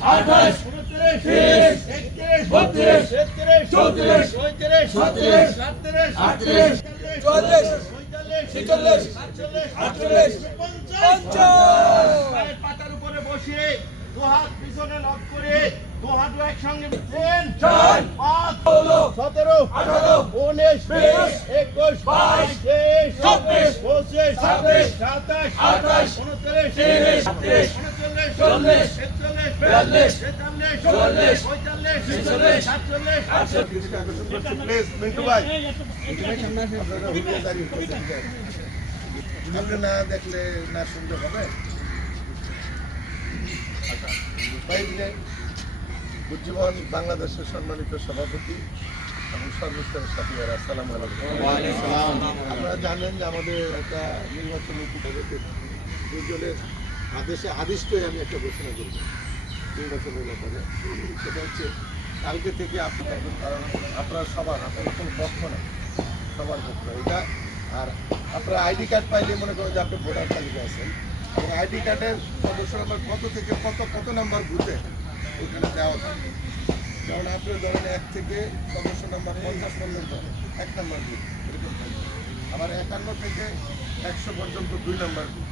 28 29 30 31 32 33 34 35 36 37 38 পাতার উপরে বসে দুহাত পিছনে লক করে দুহাত একসঙ্গে 3 4 5 16 17 18 19 20 21 22 23 24 25 26 27 28 39 40 মিন্টু ভাই আপনি না দেখলে না শুনতে হবে উজ্জীবন বাংলাদেশের সম্মানিত সভাপতি এবং সর্বস্তরের সাথী আসসালামু আলাইকুম। আপনারা জানেন যে আমাদের একটা নির্বাচন দুজনের আদিষ্ট হয়ে আমি একটা ঘোষণা করব নির্বাচনের ব্যাপারে। সেটা হচ্ছে কালকে থেকে আপনারা সবার আপনার কোনো পক্ষ না, সবার পক্ষ এটা। আর আপনারা আইডি কার্ড পাইলে মনে করেন যে আপনি ভোটার তালিকা আছেন এবং আইডি কার্ডের সদস্য নাম্বার কত থেকে কত নাম্বার বুথে ওখানে দেওয়া থাকে। যেমন আপনি ধরেন 1 থেকে সদস্য নাম্বার 50 পর্যন্ত 1 নাম্বার বুথ, এরকম থাকে। আবার 51 থেকে 100 পর্যন্ত 2 নাম্বার বুথ।